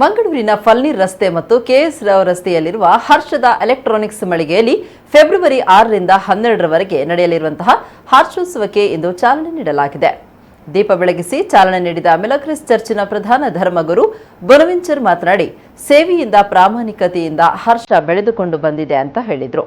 ಮಂಗಳೂರಿನ ಫಲ್ನೀರ್ ರಸ್ತೆ ಮತ್ತು ಕೆಎಸ್ ರಾವ್ ರಸ್ತೆಯಲ್ಲಿರುವ ಹರ್ಷದ ಎಲೆಕ್ಟ್ರಾನಿಕ್ಸ್ ಮಳಿಗೆಯಲ್ಲಿ ಫೆಬ್ರವರಿ 6ರಿಂದ 12ರವರೆಗೆ ನಡೆಯಲಿರುವಂತಹ ಹರ್ಷೋತ್ಸವಕ್ಕೆ ಇಂದು ಚಾಲನೆ ನೀಡಲಾಗಿದೆ. ದೀಪ ಬೆಳಗಿಸಿ ಚಾಲನೆ ನೀಡಿದ ಮಿಲಕ್ರಿಸ್ ಚರ್ಚಿನ ಪ್ರಧಾನ ಧರ್ಮಗುರು ಬೊನವೆಂಚರ್ ಮಾತನಾಡಿ, ಸೇವೆಯಿಂದ ಪ್ರಾಮಾಣಿಕತೆಯಿಂದ ಹರ್ಷ ಬೆಳೆದುಕೊಂಡು ಬಂದಿದೆ ಅಂತ ಹೇಳಿದರು.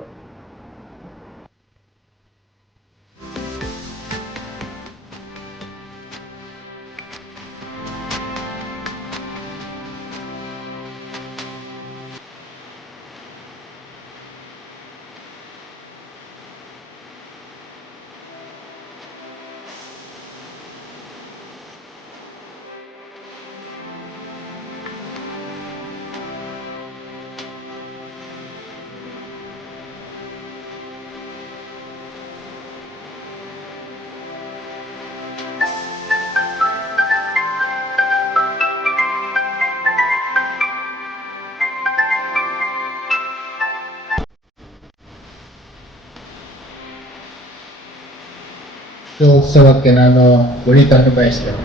ಉತ್ಸವಕ್ಕೆ ನಾನು ಒಳಿತನ್ನು ಬಯಸ್ತೇನೆ.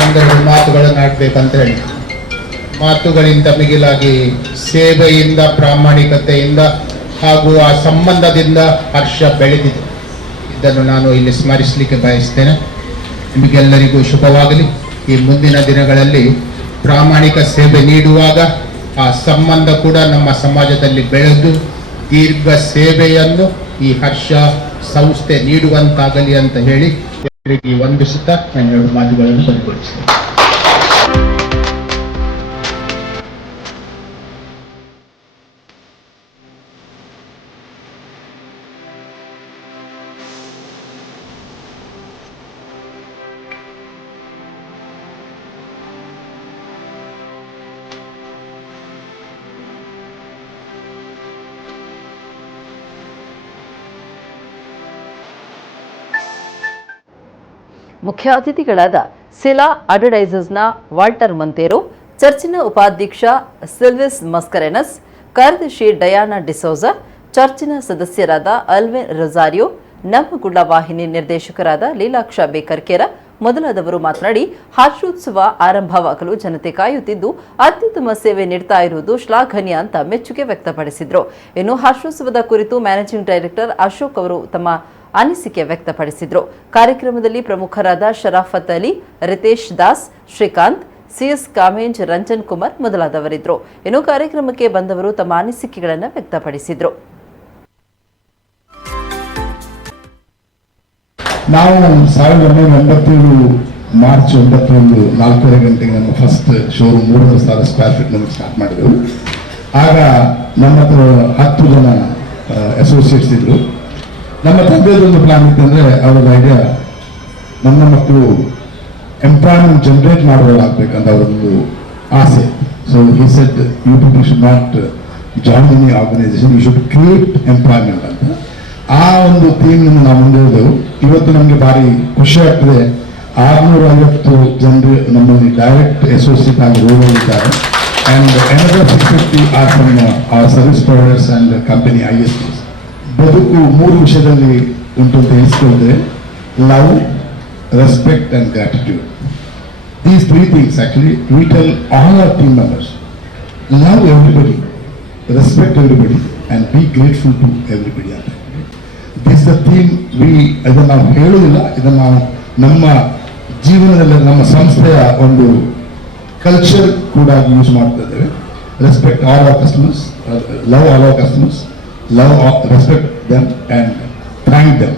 ಒಂದೆರಡು ಮಾತುಗಳನ್ನು ಆಡಬೇಕಂತ ಹೇಳಿ, ಮಾತುಗಳಿಂದ ಮಿಗಿಲಾಗಿ ಸೇವೆಯಿಂದ, ಪ್ರಾಮಾಣಿಕತೆಯಿಂದ ಹಾಗೂ ಆ ಸಂಬಂಧದಿಂದ ಹರ್ಷ ಬೆಳೆದಿದೆ. ಇದನ್ನು ನಾನು ಇಲ್ಲಿ ಸ್ಮರಿಸಲಿಕ್ಕೆ ಬಯಸ್ತೇನೆ. ನಿಮಗೆಲ್ಲರಿಗೂ ಶುಭವಾಗಲಿ. ಈ ಮುಂದಿನ ದಿನಗಳಲ್ಲಿ ಪ್ರಾಮಾಣಿಕ ಸೇವೆ ನೀಡುವಾಗ ಆ ಸಂಬಂಧ ಕೂಡ ನಮ್ಮ ಸಮಾಜದಲ್ಲಿ ಬೆಳೆದು ದೀರ್ಘ ಸೇವೆಯನ್ನು ಈ ಹರ್ಷ ಸಂಸ್ಥೆ ನೀಡುವಂತಾಗಲಿ ಅಂತ ಹೇಳಿ ಎಲ್ಲರಿಗೆ ವಂದಿಸುತ್ತಾ ನಾನು ಎರಡು ಮಾತುಗಳನ್ನು ಕೊನೆಗೊಳಿಸ್ತೇನೆ. ಮುಖ್ಯ ಅತಿಥಿಗಳಾದ ಸಿಲಾ ಅಡ್ವರ್ಟೈಸರ್ಸ್ನ ವಾಲ್ಟರ್ ಮಂತೇರೋ, ಚರ್ಚಿನ ಉಪಾಧ್ಯಕ್ಷ ಸಿಲ್ವಿಸ್ ಮಸ್ಕರೆನಸ್, ಕಾರ್ಯದರ್ಶಿ ಡಯಾನಾ ಡಿಸೋಜಾ, ಚರ್ಚಿನ ಸದಸ್ಯರಾದ ಅಲ್ವಿನ್ ರೊಜಾರಿಯೋ, ನಮ್ಮ ಗುಡ್ಡ ವಾಹಿನಿ ನಿರ್ದೇಶಕರಾದ ಲೀಲಾಕ್ಷ ಬೇಕರ್ಕೇರ ಮೊದಲಾದವರು ಮಾತನಾಡಿ, ಹರ್ಷೋತ್ಸವ ಆರಂಭವಾಗಲು ಜನತೆ ಕಾಯುತ್ತಿದ್ದು ಅತ್ಯುತ್ತಮ ಸೇವೆ ನೀಡ್ತಾ ಇರುವುದು ಶ್ಲಾಘನೀಯ ಅಂತ ಮೆಚ್ಚುಗೆ ವ್ಯಕ್ತಪಡಿಸಿದರು. ಇನ್ನು ಹರ್ಷೋತ್ಸವದ ಕುರಿತು ಮ್ಯಾನೇಜಿಂಗ್ ಡೈರೆಕ್ಟರ್ ಅಶೋಕ್ ಅವರು ತಮ್ಮ ಅನಿಸಿಕೆ ವ್ಯಕ್ತಪಡಿಸಿದರು. ಕಾರ್ಯಕ್ರಮದಲ್ಲಿ ಪ್ರಮುಖರಾದ ಶರಾಫತ್ ಅಲಿ, ರಿತೇಶ್ ದಾಸ್, ಶ್ರೀಕಾಂತ್, ಸಿಎಸ್ ಕಾಮೇಂಜ್, ರಂಜನ್ ಕುಮಾರ್ ಮೊದಲಾದವರಿದ್ದರು. ಇನ್ನು ಕಾರ್ಯಕ್ರಮಕ್ಕೆ ಬಂದವರು ತಮ್ಮ ಅನಿಸಿಕೆಗಳನ್ನು ವ್ಯಕ್ತಪಡಿಸಿದರು. ನಾವು 1987 ಮಾರ್ಚ್ 9 4:30 ಗಂಟೆಗೆ ನಮ್ಮ ಫಸ್ಟ್ ಶೋರೂಮ್ 3,000 ಸ್ಕ್ವೇರ್ ಫೀಟ್ ನಮಗೆ ಸ್ಟಾರ್ಟ್ ಮಾಡಿದೆವು. ಆಗ ನಮ್ಮ ಹತ್ರ 10 ಜನ ಅಸೋಸಿಯೇಟ್ಸ್ ಇದ್ರು. ನಮ್ಮ ತಂದೆಯದೊಂದು ಪ್ಲಾನ್ ಇತ್ತಂದ್ರೆ ಅವ್ರದ್ದು ಐಡಿಯಾ, ನನ್ನ ಮಕ್ಕಳು ಎಂಪ್ಲಾಯ್ಮೆಂಟ್ ಜನರೇಟ್ ಮಾಡೋರಾಗಬೇಕಂತ ಅವರೊಂದು ಆಸೆ. So he said, you people should not join any organisation, you should create employment ಅಂತ. ಆ ಒಂದು ಥೀಮ್ ನಾವು ಮುಂದೆ ಹೋದೆವು. ಇವತ್ತು ನಮಗೆ ಭಾರಿ ಖುಷಿ ಆಗ್ತದೆ. 650 ಜನರು ನಮ್ಮಲ್ಲಿ ಡೈರೆಕ್ಟ್ ಅಸೋಸಿಯೇಟ್ ಆಗಿ ರೋಲಿದ್ದಾರೆ. And another 650 are from our service providers and company ISPs. ಬದುಕು 3 ವಿಷಯದಲ್ಲಿ ಉಂಟು ಅಂತ ಹೇಳಿಸ್ಕೊಂಡ್ರೆ, love, respect and gratitude. These 3 things actually we tell all our team members. Love everybody, respect everybody and be grateful to everybody. This is the theme ಇದನ್ನು ನಾವು ಹೇಳೋದಿಲ್ಲ, ಇದನ್ನು ನಾವು ನಮ್ಮ ಜೀವನದಲ್ಲಿ ನಮ್ಮ ಸಂಸ್ಥೆಯ ಒಂದು ಕಲ್ಚರ್ ಕೂಡ ಯೂಸ್ ಮಾಡ್ತಾ ಇದ್ದೇವೆ. Respect all our customers, love all our customers, respect them and thank them.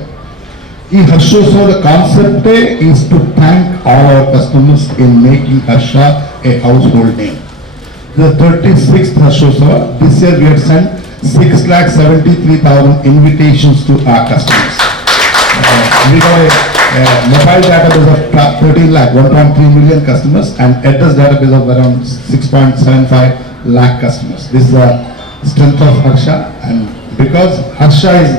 ಈ ಹರ್ಷೋತ್ಸವದ ಕಾನ್ಸೆಪ್ಟೇ is to thank all our customers in making Harsha a household name. The 36th Harshosava, this year we had sent 6,73,000 invitations to our customers. We got a mobile database of 13 lakh, 1.3 million customers, and address database of around 6.75 lakh customers. This is the strength of Harsha, and because Harsha is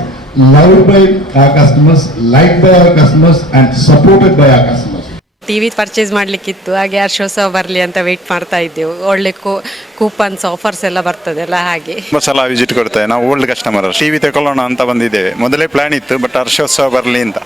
loved by our customers, liked by our customers and supported by our customers. TV purchase ಮಾಡಲಿಕ್ಕಿತ್ತು, ಹಾಗೆ ಹರ್ಷೋತ್ಸವ ಬರಲಿ ಅಂತ weight ಮಾಡ್ತಾ ಇದ್ದೆವು. ಒಳ್ಳೆ coupons offers ಎಲ್ಲ ಬರ್ತದಲ್ಲ, ಹಾಗೆ ತುಂಬ ಸಲ ವಿಸಿಟ್ ಕೊಡ್ತೇವೆ. ನಾವು ಓಲ್ಡ್ ಕಸ್ಟಮರ್, ಟಿವಿ ತಗೊಳ್ಳೋಣ ಅಂತ ಬಂದಿದ್ದೇವೆ. ಮೊದಲೇ ಪ್ಲಾನ್ ಇತ್ತು, ಬಟ್ ಹರ್ಷೋತ್ಸವ ಬರಲಿ ಅಂತ.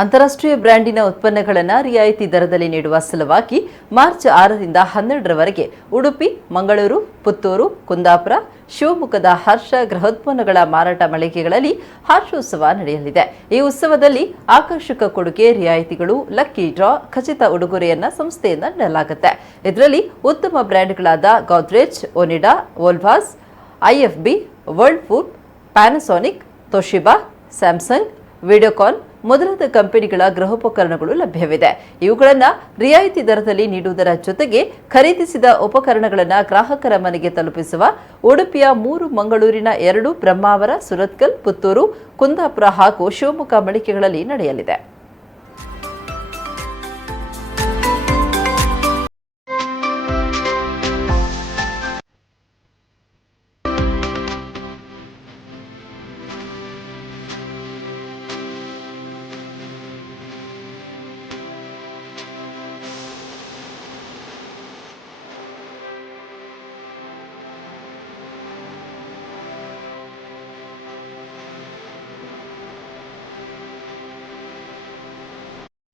ಅಂತಾರಾಷ್ಟ್ರೀಯ ಬ್ರ್ಯಾಂಡಿನ ಉತ್ಪನ್ನಗಳನ್ನು ರಿಯಾಯಿತಿ ದರದಲ್ಲಿ ನೀಡುವ ಸಲುವಾಗಿ ಮಾರ್ಚ್ 6ರಿಂದ 12ರವರೆಗೆ ಉಡುಪಿ, ಮಂಗಳೂರು, ಪುತ್ತೂರು, ಕುಂದಾಪುರ, ಶಿವಮೊಗ್ಗದ ಹರ್ಷ ಗೃಹೋತ್ಪನ್ನಗಳ ಮಾರಾಟ ಮಳಿಗೆಗಳಲ್ಲಿ ಹರ್ಷೋತ್ಸವ ನಡೆಯಲಿದೆ. ಈ ಉತ್ಸವದಲ್ಲಿ ಆಕರ್ಷಕ ಕೊಡುಗೆ, ರಿಯಾಯಿತಿಗಳು, ಲಕ್ಕಿ ಡ್ರಾ, ಖಚಿತ ಉಡುಗೊರೆಯನ್ನ ಸಂಸ್ಥೆಯಿಂದ ನೀಡಲಾಗುತ್ತೆ. ಇದರಲ್ಲಿ ಉತ್ತಮ ಬ್ರ್ಯಾಂಡ್ಗಳಾದ Godrej, Onida, Voltas, IFB, Whirlpool, Panasonic, Toshiba, Samsung, Videocon ಮೊದಲಾದ ಕಂಪನಿಗಳ ಗೃಹೋಪಕರಣಗಳು ಲಭ್ಯವಿದೆ. ಇವುಗಳನ್ನು ರಿಯಾಯಿತಿ ದರದಲ್ಲಿ ನೀಡುವುದರ ಜೊತೆಗೆ ಖರೀದಿಸಿದ ಉಪಕರಣಗಳನ್ನು ಗ್ರಾಹಕರ ಮನೆಗೆ ತಲುಪಿಸುವ ಉಡುಪಿಯ 3, ಮಂಗಳೂರಿನ 2, ಬ್ರಹ್ಮಾವರ, ಸುರತ್ಕಲ್, ಪುತ್ತೂರು, ಕುಂದಾಪುರ ಹಾಗೂ ಶಿವಮೊಗ್ಗ ಮಳಿಗೆಗಳಲ್ಲಿ ನಡೆಯಲಿದೆ.